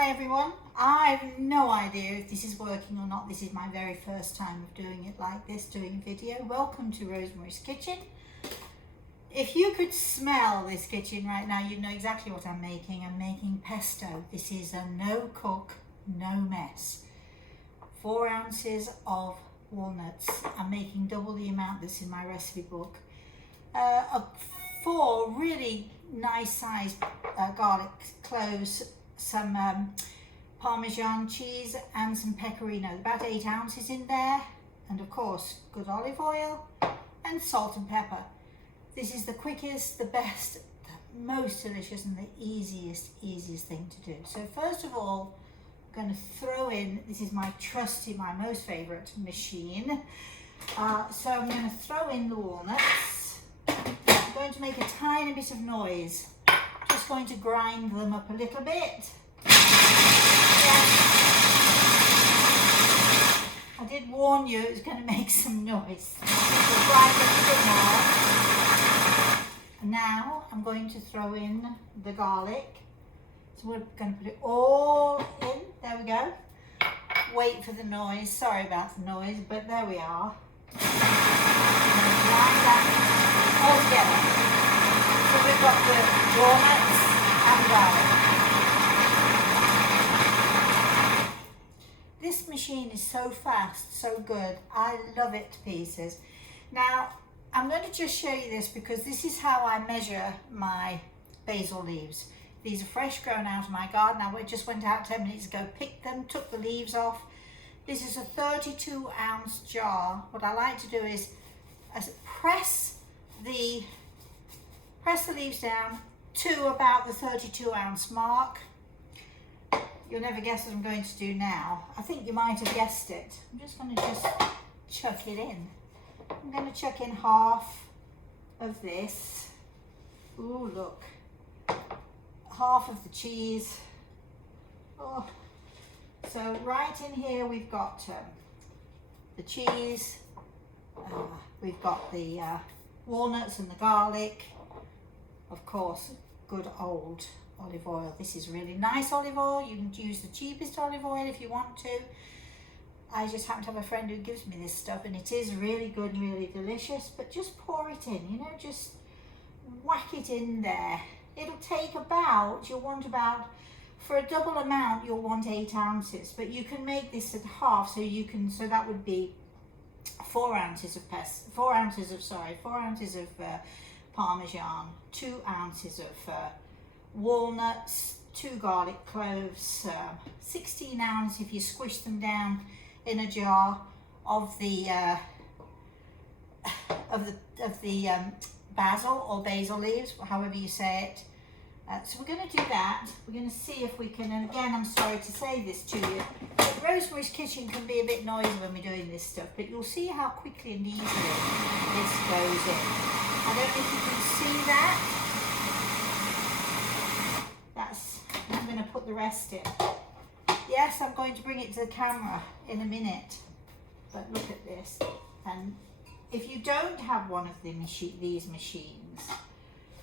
Hi everyone. I have no idea if this is working or not. This is my very first time of doing it like this, doing a video. Welcome to Rosemary's Kitchen. If you could smell this kitchen right now, you'd know exactly what I'm making. I'm making pesto. This is a no cook, no mess. 4 ounces of walnuts. I'm making double the amount that's in my recipe book. 4 really nice sized garlic cloves, some Parmesan cheese and some pecorino, about 8 ounces in there, and of course good olive oil and salt and pepper. This is the quickest, the best, the most delicious and the easiest thing to do. So first of all, I'm going to throw in, this is my trusty, my most favourite machine. So I'm going to throw in the walnuts. I'm going to make a tiny bit of noise. Just going to grind them up a little bit. Yeah. I did warn you it was going to make some noise. So grind it a bit more. And now I'm going to throw in the garlic. So we're going to put it all in. There we go. Wait for the noise. Sorry about the noise, but there we are. Grind that all together. So we've got the walnuts and garlic. This machine is so fast, so good. I love it to pieces. Now, I'm going to just show you this because this is how I measure my basil leaves. These are fresh grown out of my garden. I just went out 10 minutes ago, picked them, took the leaves off. This is a 32-ounce jar. What I like to do is press the leaves down to about the 32-ounce mark. You'll never guess what I'm going to do now. I think you might have guessed it. I'm just going to chuck it in. I'm going to chuck in half of this. Ooh, look. Half of the cheese. Oh. So right in here we've got the cheese. We've got the walnuts and the garlic. Of course, good old olive oil. This is really nice olive oil. You can use the cheapest olive oil if you want to. I just happen to have a friend who gives me this stuff and it is really good, really delicious, but just pour it in, you know, just whack it in there. It'll take about, for a double amount, you'll want 8 ounces, but you can make this at half, so that would be 4 ounces of Parmesan, 2 ounces of walnuts, 2 garlic cloves, 16 ounce if you squish them down in a jar of the basil or basil leaves, however you say it. So we're going to do that. We're going to see if we can, and again, I'm sorry to say this to you, but Rosemary's Kitchen can be a bit noisy when we're doing this stuff, but you'll see how quickly and easily this goes in. I don't know if you can see that. I'm going to put the rest in. Yes, I'm going to bring it to the camera in a minute, but look at this. And if you don't have one of these machines,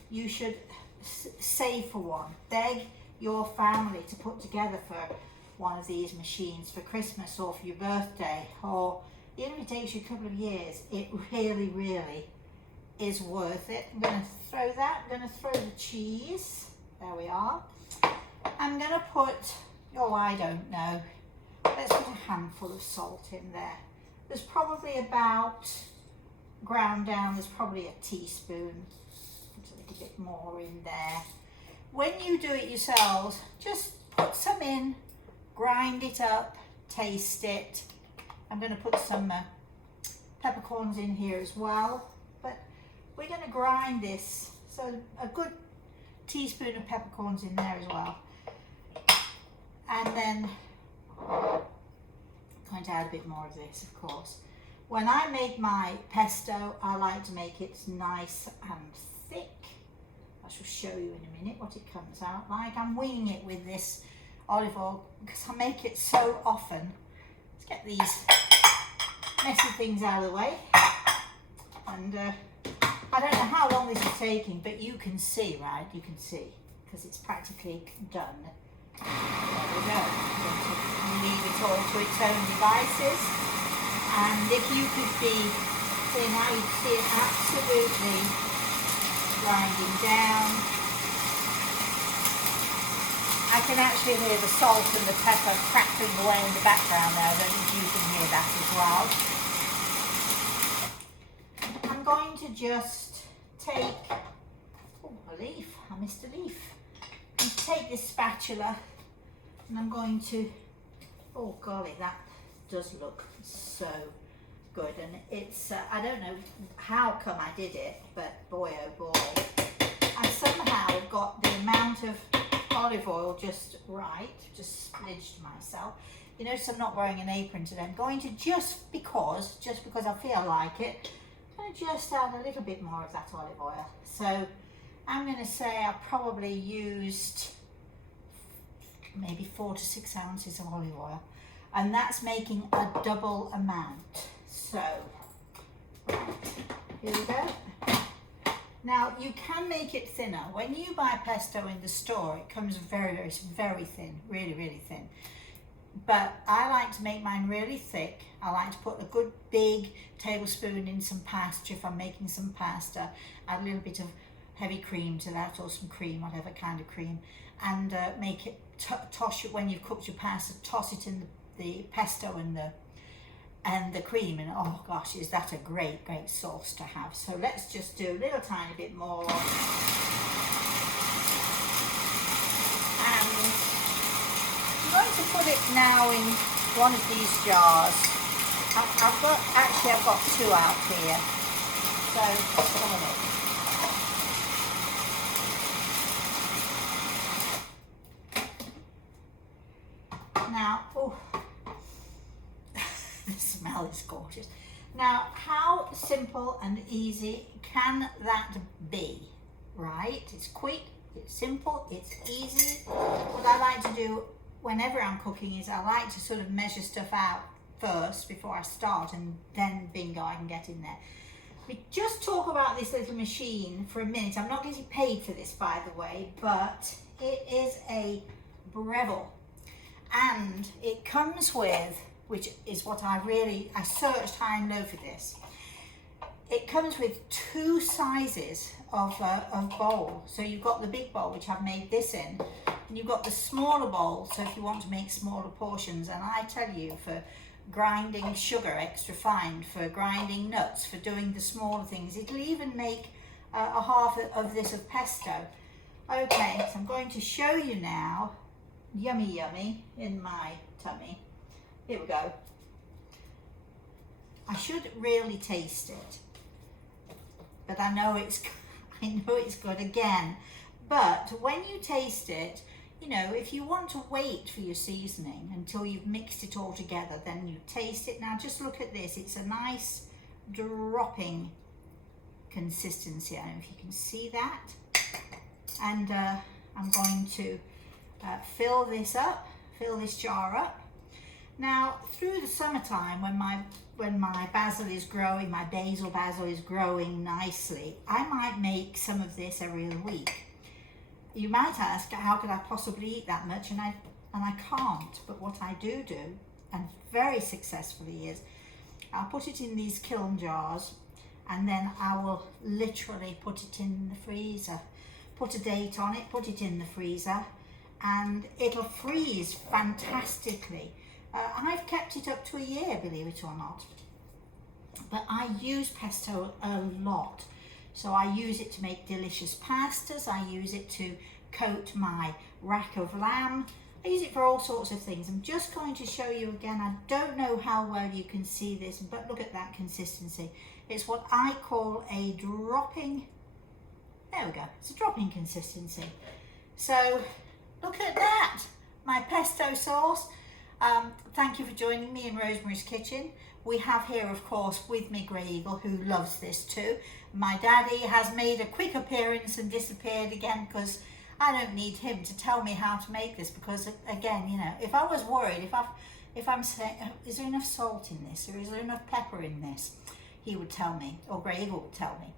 you should save for one. Beg your family to put together for one of these machines for Christmas or for your birthday, or even if it takes you a couple of years, it really, really is worth it. I'm going to throw that. I'm going to throw the cheese. There we are. I'm going to put, I don't know, let's put a handful of salt in there. There's probably about, ground down, there's probably a teaspoon, put a little bit more in there. When you do it yourselves, just put some in, grind it up, taste it. I'm going to put some peppercorns in here as well, but we're going to grind this, so a good teaspoon of peppercorns in there as well. And then I'm going to add a bit more of this, of course. When I make my pesto, I like to make it nice and thick. I shall show you in a minute what it comes out like. I'm winging it with this olive oil because I make it so often. Let's get these messy things out of the way. And I don't know how long this is taking, but you can see, right? You can see, because it's practically done. There we go. I'm going to leave it all to its own devices. And if you could see now you can see it absolutely grinding down. I can actually hear the salt and the pepper crackling away in the background there. I don't know if you can hear that as well. I'm going to just take, a leaf. I missed a leaf. I'm going to take this spatula and I'm going to, oh golly, that does look so good. And it's, I don't know how come I did it, but boy oh boy. I somehow got the amount of olive oil just right, just splidged myself. You notice I'm not wearing an apron today. I'm going to just because I feel like it, I'm going to just add a little bit more of that olive oil. So I'm going to say I probably used maybe 4 to 6 ounces of olive oil, and that's making a double amount. So right, here we go. Now you can make it thinner. When you buy pesto in the store, it comes very thin, really thin. But I like to make mine really thick. I like to put a good big tablespoon in some pasta if I'm making some pasta. Add a little bit of heavy cream to that, or some cream, whatever kind of cream, and make it toss it when you've cooked your pasta. Toss it in the pesto and the cream, and oh gosh, is that a great sauce to have. So let's just do a little tiny bit more, and I'm going to put it now in one of these jars. I've got 2 out here, so some of it. Now, oh, the smell is gorgeous. Now, how simple and easy can that be, right? It's quick, it's simple, it's easy. What I like to do whenever I'm cooking is I like to sort of measure stuff out first before I start, and then bingo, I can get in there. We just talk about this little machine for a minute. I'm not getting paid for this, by the way, but it is a Breville. And it comes with, which is what I searched high and low for this. It comes with 2 sizes of bowl. So you've got the big bowl, which I've made this in, and you've got the smaller bowl, so if you want to make smaller portions. And I tell you, for grinding sugar extra fine, for grinding nuts, for doing the smaller things, it'll even make a half of this of pesto. Okay, so I'm going to show you now. Yummy in my tummy. Here we go. I should really taste it, but I know it's good again. But when you taste it, you know, if you want to wait for your seasoning until you've mixed it all together, then you taste it. Now just look at this. It's a nice dropping consistency. I don't know if you can see that. And I'm going to fill this jar up. Now through the summertime, when my basil is growing, my basil is growing nicely, I might make some of this every other week. You might ask, how could I possibly eat that much? And I can't. But what I do, and very successfully, is I'll put it in these kiln jars, and then I will literally put it in the freezer. Put a date on it, put it in the freezer, and it'll freeze fantastically. I've kept it up to a year, believe it or not. But I use pesto a lot. So I use it to make delicious pastas. I use it to coat my rack of lamb. I use it for all sorts of things. I'm just going to show you again. I don't know how well you can see this, but look at that consistency. It's what I call a dropping, there we go, it's a dropping consistency. So look at that, my pesto sauce. Thank you for joining me in Rosemary's Kitchen. We have here, of course, with me Grey Eagle, who loves this too. My daddy has made a quick appearance and disappeared again, because I don't need him to tell me how to make this, because again, you know, if I was worried, if I'm saying, is there enough salt in this, or is there enough pepper in this, he would tell me, or Grey Eagle would tell me.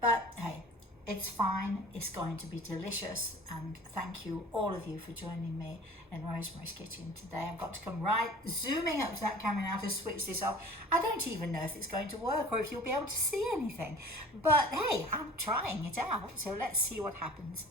But hey, It's fine, it's going to be delicious, and thank you, all of you, for joining me in Rosemary's Kitchen today. I've got to come right zooming up to that camera now to switch this off. I don't even know if it's going to work or if you'll be able to see anything, but hey, I'm trying it out, so let's see what happens.